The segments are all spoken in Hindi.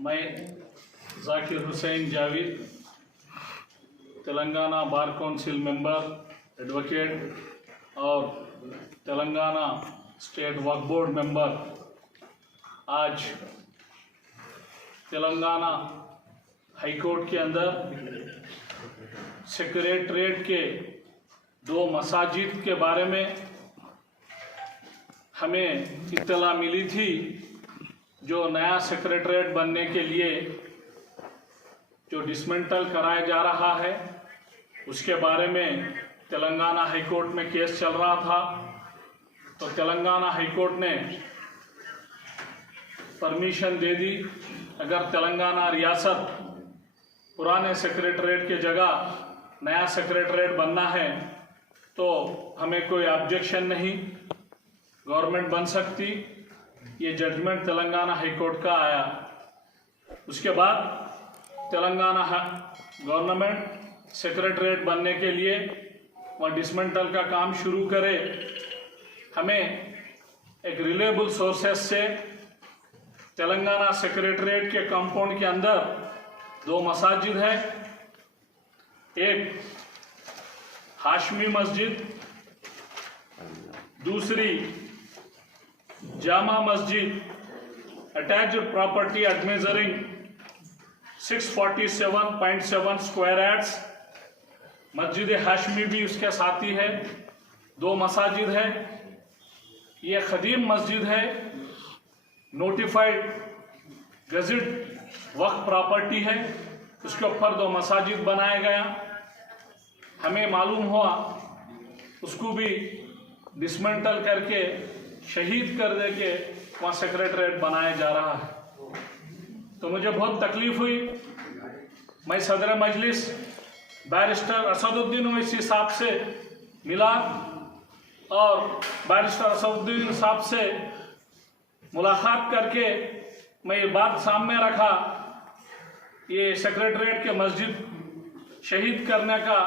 मैं Zakir Hussain Javed, Telangana bar council member, advocate और Telangana state Waqf board member, आज तेलंगाना हाई कोर्ट के अंदर सेक्रेटरीट के 2 मसाजिद के बारे में हमें इत्तला मिली थी। जो नया सेक्रेटरीट बनने के लिए जो डिसमेंटल कराया जा रहा है, उसके बारे में तेलंगाना हाई कोर्ट में केस चल रहा था। तो तेलंगाना हाई कोर्ट ने परमिशन दे दी, अगर तेलंगाना रियासत पुराने सेक्रेटरीट के जगह नया सेक्रेटरीट बनना है तो हमें कोई ऑब्जेक्शन नहीं, गवर्नमेंट बन सकती। ये जजमेंट तेलंगाना हाई कोर्ट का आया। उसके बाद तेलंगाना गवर्नमेंट सेक्रेटरीट बनने के लिए वह डिसमेंटल का काम शुरू करे। हमें एक रिलेबल सोर्सेस से तेलंगाना सेक्रेटरीट के कंपाउंड के अंदर 2 मसाजिद है, एक हाशमी मस्जिद, दूसरी Jama Masjid, attached property eight measuring 647.7 square yards. मस्जिद हाशमी भी उसके साथ ही है। 2 मसाजिद है। ये खदीम मस्जिद है, नोटिफाइड गज़ट वक्फ प्रॉपर्टी है, उसके ऊपर 2 मसाजिद बनाया गया। हमें मालूम हुआ उसको भी डिसमेंटल करके शहीद कर दे के वहाँ सेक्रेटरीट बनाया जा रहा है। तो मुझे बहुत तकलीफ हुई। मैं सदर मजलिस बैरिस्टर असदुद्दीन ओवैसी साहब से मिला और बैरिस्टर असदुद्दीन साहब से मुलाकात करके मैं ये बात सामने रखा, ये सेक्रेटरीट के मस्जिद शहीद करने का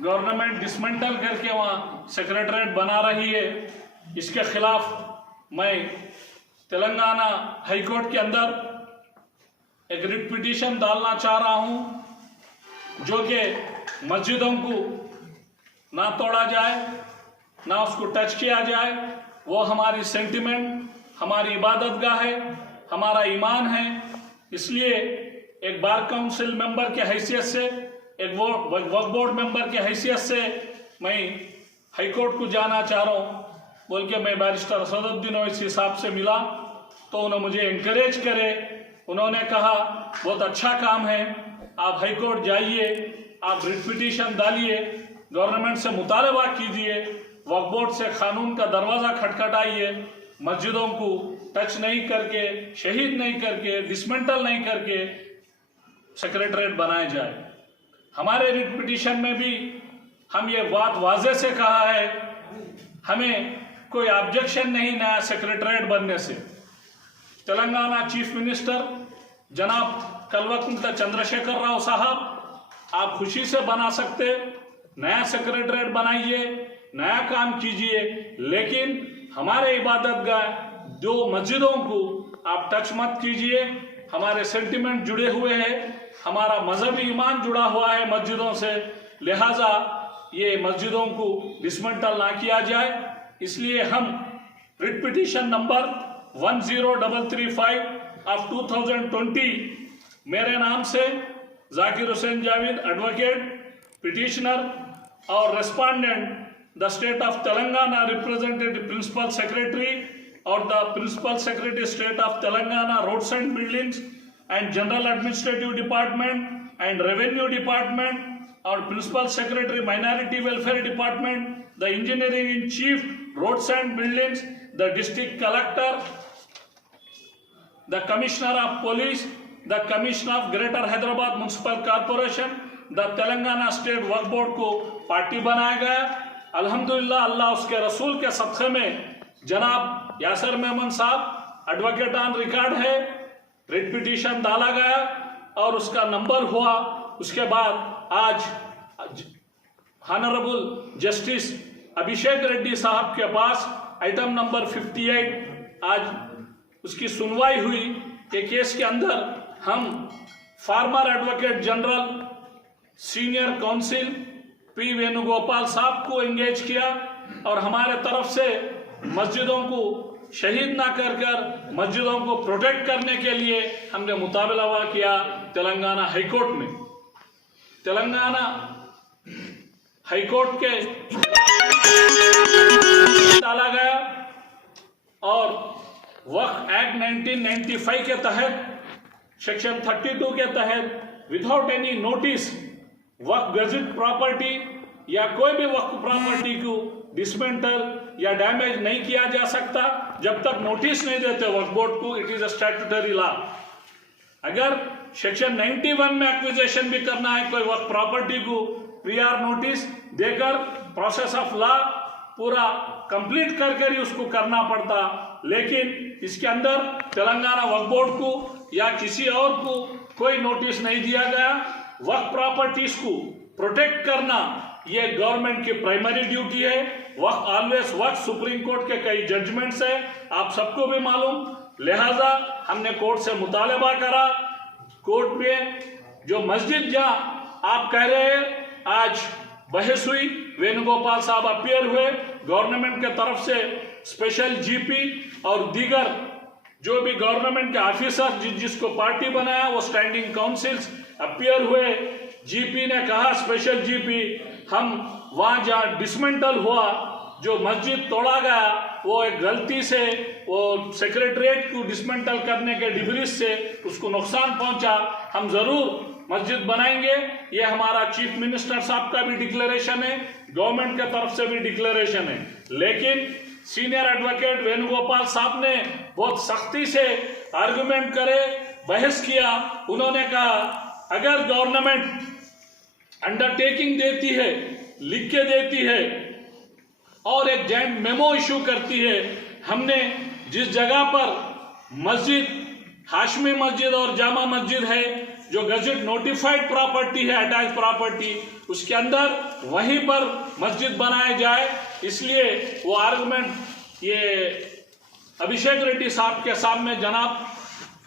गवर्नमेंट डिसमेंटल करके वहाँ सेक्रेटरीट बना रही है, इसके खिलाफ मैं तेलंगाना हाई कोर्ट के अंदर एक रिट पिटीशन डालना चाह रहा हूँ, जो कि मस्जिदों को ना तोड़ा जाए, ना उसको टच किया जाए। वो हमारी सेंटिमेंट, हमारी इबादतगाह है, हमारा ईमान है। इसलिए एक बार काउंसिल मेंबर के हैसियत से, एक वक्फ बोर्ड मेंबर के हैसियत से मैं हाई कोर्ट को जाना चाह रहा हूँ। बोल के मैं बैरिस्टर असदुद्दीन ओवैसी साहब से मिला तो उन्होंने मुझे इंकरेज करे। उन्होंने कहा बहुत अच्छा काम है, आप हाई कोर्ट जाइए, आप रिट पिटीशन डालिए, गवर्नमेंट से मुतालबा कीजिए, वक्फ बोर्ड से कानून का दरवाज़ा खटखटाइए, मस्जिदों को टच नहीं करके, शहीद नहीं करके, डिसमेंटल नहीं करके सेक्रेटरीट बनाया जाए। हमारे रिट पिटीशन में भी हम ये बात वाजे से कहा है, हमें कोई ऑब्जेक्शन नहीं नया सेक्रेटरीट बनने से। तेलंगाना चीफ मिनिस्टर जनाब कल्वकुंतला चंद्रशेखर राव साहब, आप खुशी से बना सकते, नया सेक्रेटरीट बनाइए, नया काम कीजिए, लेकिन हमारे इबादतगाह 2 मस्जिदों को आप टच मत कीजिए। हमारे सेंटिमेंट जुड़े हुए हैं, हमारा मजहबी ईमान जुड़ा हुआ है मस्जिदों से, लिहाजा ये मस्जिदों को डिसमेंटल ना किया जाए। इसलिए हम रिट पिटीशन नंबर 10335 ऑफ 2020 मेरे नाम से जाकिर हुसैन जावेद एडवोकेट, पिटिशनर और respondent the state of Telangana representative principal secretary और the principal secretary state of Telangana roads and buildings and general administrative department and revenue department और principal secretary minority welfare department, the engineering in chief roads and buildings, the district collector, the commissioner of police, the commissioner of greater Hyderabad municipal corporation, the Telangana state Waqf board को पार्टी बनाया गया। अल्हम्दुलिल्लाह, अल्लाह उसके रसूल के सदक़े में जनाब यासिर मेमन साहब एडवोकेट ऑन रिकॉर्ड है, रिट पिटीशन डाला गया और उसका नंबर हुआ। उसके बाद आज ऑनरेबल जस्टिस अभिषेक रेड्डी साहब के पास आइटम नंबर 58 आज उसकी सुनवाई हुई। के केस के अंदर हम farmer advocate general senior council P Venugopal साहब को एंगेज किया और हमारे तरफ से मस्जिदों को शहीद ना कर मस्जिदों को प्रोटेक्ट करने के लिए हमने मुतालबा किया तेलंगाना हाईकोर्ट में। तेलंगाना हाईकोर्ट के डाला गया और वक्फ एक्ट 1995 के तहत सेक्शन 32 के तहत विदाउट एनी नोटिस वक्फ गजेट प्रॉपर्टी या कोई भी वक्फ प्रॉपर्टी को डिसमेंटल या डैमेज नहीं किया जा सकता जब तक नोटिस नहीं देते वक्फ बोर्ड को। It is a statutory law. अगर सेक्शन 91 में एक्विजिशन भी करना है कोई वक्फ प्रॉपर्टी को प्रियर नोटिस देकर प्रोसेस ऑफ लॉ पूरा कंप्लीट कर ही उसको करना पड़ता, लेकिन इसके अंदर तेलंगाना वक्फ बोर्ड को या किसी और को कोई नोटिस नहीं दिया गया। वक्फ प्रॉपर्टीज को प्रोटेक्ट करना ये गवर्नमेंट की प्राइमरी ड्यूटी है। वक्फ ऑलवेज वक्फ सुप्रीम कोर्ट के कई जजमेंट्स है, आप सबको भी मालूम। लिहाजा हमने कोर्ट से मुतालबा करा, कोर्ट में जो मस्जिद जहां आप कह रहे हैं आज बहस हुई, वेणुगोपाल साहब अपीयर हुए, गवर्नमेंट के तरफ से स्पेशल जीपी और दीगर जो भी गवर्नमेंट के ऑफिसर जिसको पार्टी बनाया वो स्टैंडिंग काउंसिल्स अपीयर हुए। जीपी ने कहा, स्पेशल जीपी, हम वहां जहां डिसमेंटल हुआ जो मस्जिद तोड़ा गया वो एक गलती से वो सेक्रेटरीट को डिसमेंटल करने के डिब्रीज से उसको नुकसान पहुंचा, हम जरूर मस्जिद बनाएंगे। ये हमारा चीफ मिनिस्टर साहब का भी डिक्लेरेशन है, गवर्नमेंट के तरफ से भी डिक्लेरेशन है। लेकिन सीनियर एडवोकेट वेणुगोपाल साहब ने बहुत सख्ती से आर्गुमेंट करे, बहस किया। उन्होंने कहा अगर गवर्नमेंट अंडरटेकिंग देती है, लिख के देती है और एक जॉइंट मेमो इशू करती है, हमने जिस जगह पर मस्जिद हाशमी मस्जिद और जामा मस्जिद है जो गजेट नोटिफाइड प्रॉपर्टी है, अटैच प्रॉपर्टी, उसके अंदर वहीं पर मस्जिद बनाया जाए। इसलिए वो आर्गुमेंट ये अभिषेक रेड्डी साहब के सामने, जनाब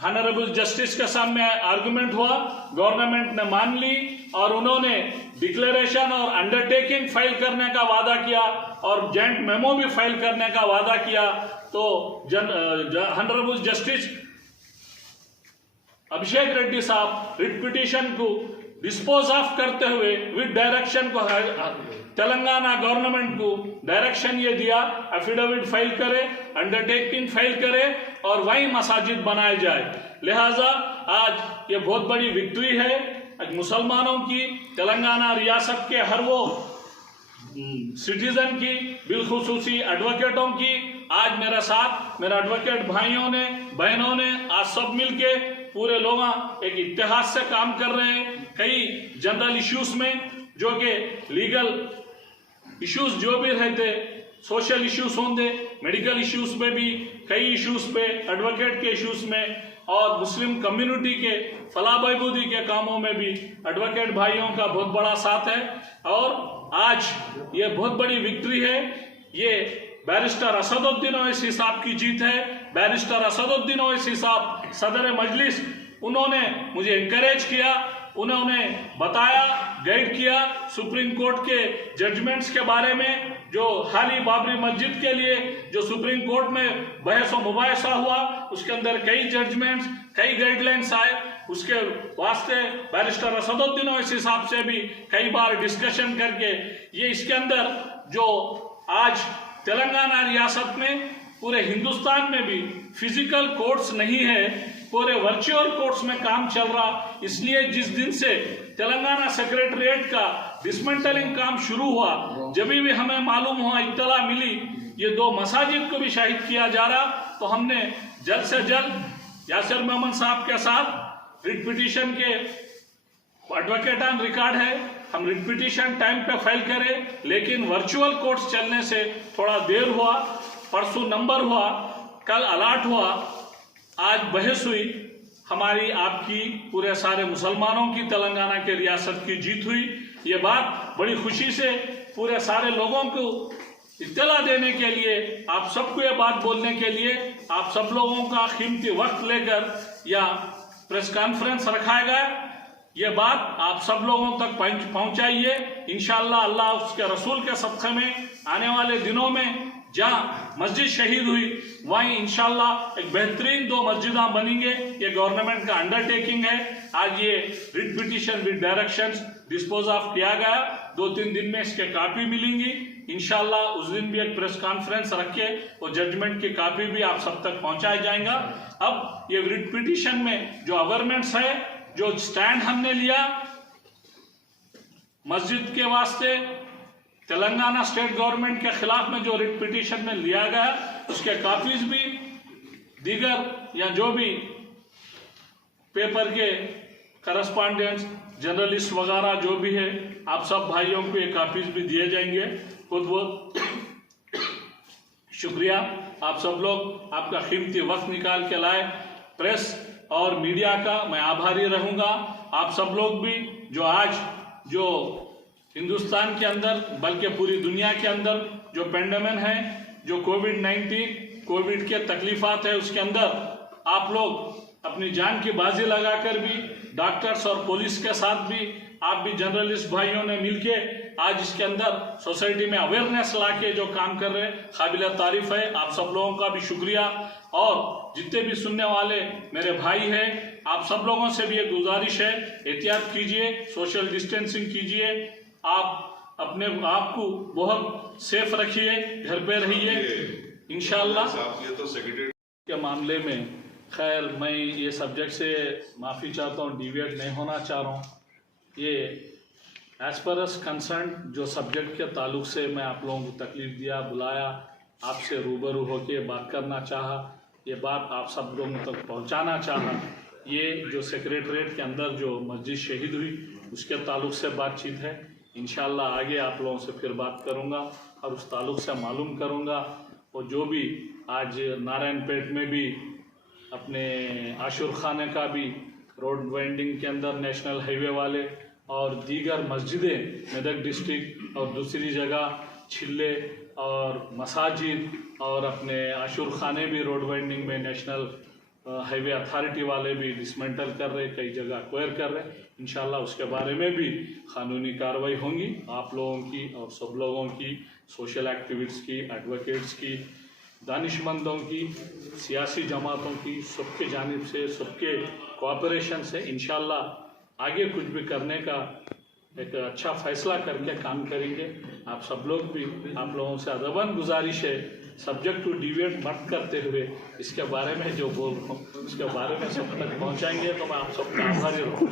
ऑनरेबल जस्टिस के सामने आर्गुमेंट हुआ, गवर्नमेंट ने मान ली और उन्होंने डिक्लेरेशन और अंडरटेकिंग फाइल करने का वादा किया और जॉइंट मेमो भी फाइल करने का वादा किया। तो ऑनरेबल जस्टिस अभिषेक रेड्डी साहब रिट पिटीशन को डिस्पोज ऑफ करते हुए विद डायरेक्शन को तेलंगाना गवर्नमेंट को डायरेक्शन ये दिया, एफिडेविट फाइल करे, अंडरटेकिंग फाइल करे और वही मसाजिद बनाए जाए। लिहाजा आज ये बहुत बड़ी विक्ट्री है मुसलमानों की, तेलंगाना रियासत के हर वो सिटीजन की, बिलखुसूसी एडवोकेटों की। आज मेरे साथ मेरे एडवोकेट भाइयों ने, बहनों ने आज सब मिलके पूरे लोग एक इत्तेहाद से काम कर रहे हैं। कई जनरल इश्यूज में जो कि लीगल इश्यूज जो भी रहते, सोशल इश्यूज होंगे, मेडिकल इश्यूज में भी कई इश्यूज पे, एडवोकेट के इश्यूज में और मुस्लिम कम्युनिटी के फलाह बहबूदी के कामों में भी एडवोकेट भाइयों का बहुत बड़ा साथ है। और आज ये बहुत बड़ी विक्ट्री है, ये बैरिस्टर असदुद्दीन ओवैसी साहब की जीत है। बैरिस्टर असदुद्दीन ओवैसी साहब सदर मजलिस, उन्होंने मुझे इंकरेज किया, उन्होंने बताया, गाइड किया सुप्रीम कोर्ट के जजमेंट्स के बारे में, जो हाल ही बाबरी मस्जिद के लिए जो सुप्रीम कोर्ट में बहस और मुबाहिसा हुआ, उसके अंदर कई जजमेंट्स, कई गाइडलाइंस आए। उसके वास्ते बैरिस्टर असदुद्दीन ओवैसी साहब से भी कई बार डिस्कशन करके ये इसके अंदर जो आज तेलंगाना रियासत में, पूरे हिंदुस्तान में भी फिजिकल कोर्ट्स नहीं है, पूरे वर्चुअल कोर्ट्स में काम चल रहा। इसलिए जिस दिन से तेलंगाना सेक्रेटरीट का डिसमेंटलिंग काम शुरू हुआ, जब भी हमें मालूम हुआ, इत्तला मिली ये 2 मसाजिद को भी शहीद किया जा रहा, तो हमने जल्द से जल्द यासिर मेमन साहब के साथ रिट पिटीशन के एडवोकेट ऑन रिकॉर्ड है, हम रिट पिटीशन टाइम पे फाइल करें, लेकिन वर्चुअल कोर्ट्स चलने से थोड़ा देर हुआ। परसों नंबर हुआ, कल अलॉट हुआ, आज बहस हुई, हमारी आपकी पूरे सारे मुसलमानों की, तेलंगाना के रियासत की जीत हुई। ये बात बड़ी खुशी से पूरे सारे लोगों को इत्तला देने के लिए, आप सबको ये बात बोलने के लिए, आप सब लोगों का कीमती वक्त लेकर या प्रेस कॉन्फ्रेंस रखा गया, ये बात आप सब लोगों तक पहुंचाइए। इंशाअल्लाह अल्लाह उसके रसूल के सदक़े में आने वाले दिनों में जहाँ मस्जिद शहीद हुई वहीं इंशाअल्लाह एक बेहतरीन 2 मस्जिदां बनेंगे। ये गवर्नमेंट का अंडरटेकिंग है। आज ये writ petition with directions dispose of किया गया, 2-3 दिन में इसके कॉपी मिलेंगी। इंशाअल्लाह उस दिन भी एक प्रेस कॉन्फ्रेंस रख के वो जजमेंट की कॉपी भी आप सब तक पहुंचाया जाएगा। अब ये रिट पिटीशन में जो अवेयरनेस है, जो स्टैंड हमने लिया मस्जिद के वास्ते, तेलंगाना स्टेट गवर्नमेंट के खिलाफ में जो रिट पिटीशन में लिया गया, उसके कॉपीज भी दीगर या जो भी पेपर के करस्पॉन्डेंट्स जर्नलिस्ट वगैरह जो भी है, आप सब भाइयों को ये कॉपीज भी दिए जाएंगे। बहुत बहुत शुक्रिया। आप सब लोग आपका कीमती वक्त निकाल के लाए। प्रेस और मीडिया का मैं आभारी रहूंगा। आप सब लोग भी जो आज जो हिंदुस्तान के अंदर बल्कि पूरी दुनिया के अंदर जो पेंडेमिक है, जो कोविड-19 कोविड के तकलीफात है, उसके अंदर आप लोग अपनी जान की बाजी लगाकर भी डॉक्टर्स और पुलिस के साथ भी आप भी जर्नलिस्ट भाइयों ने मिलके आज इसके अंदर सोसाइटी में अवेयरनेस लाके जो काम कर रहे हैं, काबिल तारीफ है। आप सब लोगों का भी शुक्रिया। और जितने भी सुनने वाले मेरे भाई हैं, आप सब लोगों से भी एक गुजारिश है, एहतियात कीजिए, सोशल डिस्टेंसिंग कीजिए, आप अपने आप को बहुत सेफ रखिए, घर पे रहिए इंशाअल्लाह। के मामले में खैर मैं ये सब्जेक्ट से माफ़ी चाहता हूँ, डिविएट नहीं होना चाह रहा हूँ। ये एज पर अस कंसर्न जो सब्जेक्ट के ताल्लुक से मैं आप लोगों को तकलीफ दिया, बुलाया, आपसे रूबरू होके बात करना चाहा, ये बात आप सब लोगों तक पहुंचाना चाहा। ये जो सेक्रेटरीट के अंदर जो मस्जिद शहीद हुई उसके ताल्लुक से बातचीत है। इंशाअल्लाह आगे आप लोगों से फिर बात करूंगा और उस ताल्लुक से मालूम करूंगा। और जो भी आज नारायणपेट में भी अपने आशुर खाने का भी रोड वाइंडिंग के अंदर नेशनल हाईवे वाले और दीगर मस्जिदें मेदक डिस्ट्रिक्ट और दूसरी जगह छिल्ले और मसाजिद और अपने आशुर खाने भी रोड वाइंडिंग में नेशनल हाईवे अथॉरिटी वाले भी डिसमेंटल कर रहे, कई जगह एक्वायर कर रहे। इंशाल्लाह उसके बारे में भी कानूनी कार्रवाई होंगी। आप लोगों की और सब लोगों की, सोशल एक्टिविस्ट की, एडवोकेट्स की, दानिशमंदों की, सियासी जमातों की, सबके जानिब से, सबके कोऑपरेशन से इंशाल्लाह आगे कुछ भी करने का एक अच्छा फैसला करके काम करेंगे। आप सब लोग भी, आप लोगों से अदबन गुजारिश है, सब्जेक्ट टू डिविएट मत करते हुए इसके बारे में जो बोल रहा हूँ उसके बारे में सब तक पहुँचाएंगे तो मैं आप सबका आभारी रहूँगा।